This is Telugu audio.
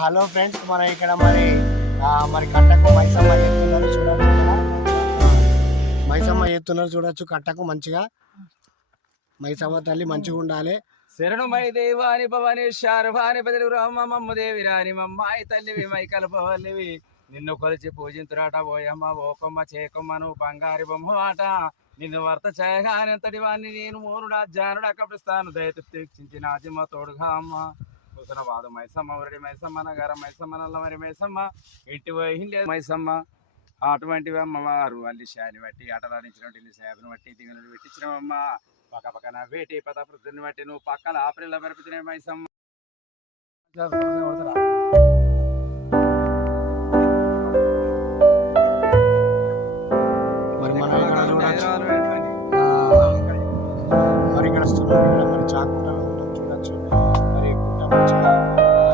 హలో ఫ్రెండ్స్, మనం ఇక్కడ మరి కట్టకు మైసమ్మ చేస్తున్నారు చూడండి. మైసమ్మ చేస్తున్నారు చూడొచ్చు. కట్టకు మంచిగా మైసమ్మ తల్లి మంచిగా ఉండాలి. శరణుమై దేవాని భవాని బదులు రామమ్మ దేవి రాని మమ్మాయి తల్లివి మై కలపవల్లివి నిన్ను కొలిచి పూజింతురాట ఓయమ్మ ఓకమ్మ చేకమ్మను బంగారి బొమ్మ ఆట నిన్ను వర్త చేయగానంతటి వాణ్ణి నేను మూనుడా జానుడా కపిస్తాను దయతీక్షించి నాజిమ్మ తోడుగా అమ్మ హుసనబాదు మైసమ్మ ఉరడి మైసమ్మ నగర మైసమ్మ నల్ల మరి మైసమ్మ ఇంటి హిండే మైసమ్మ అటువంటివి అమ్మవారు అల్లి శాని బట్టి ఆటలాడించినట్టు ఇల్లు శాపను బట్టి దిగులు పెట్టించినవమ్మ పక్క పక్కన వేటి పద పృథ్విని బట్టి నువ్వు పక్కల ఆపిల్ల బరిపితే మైసమ్మ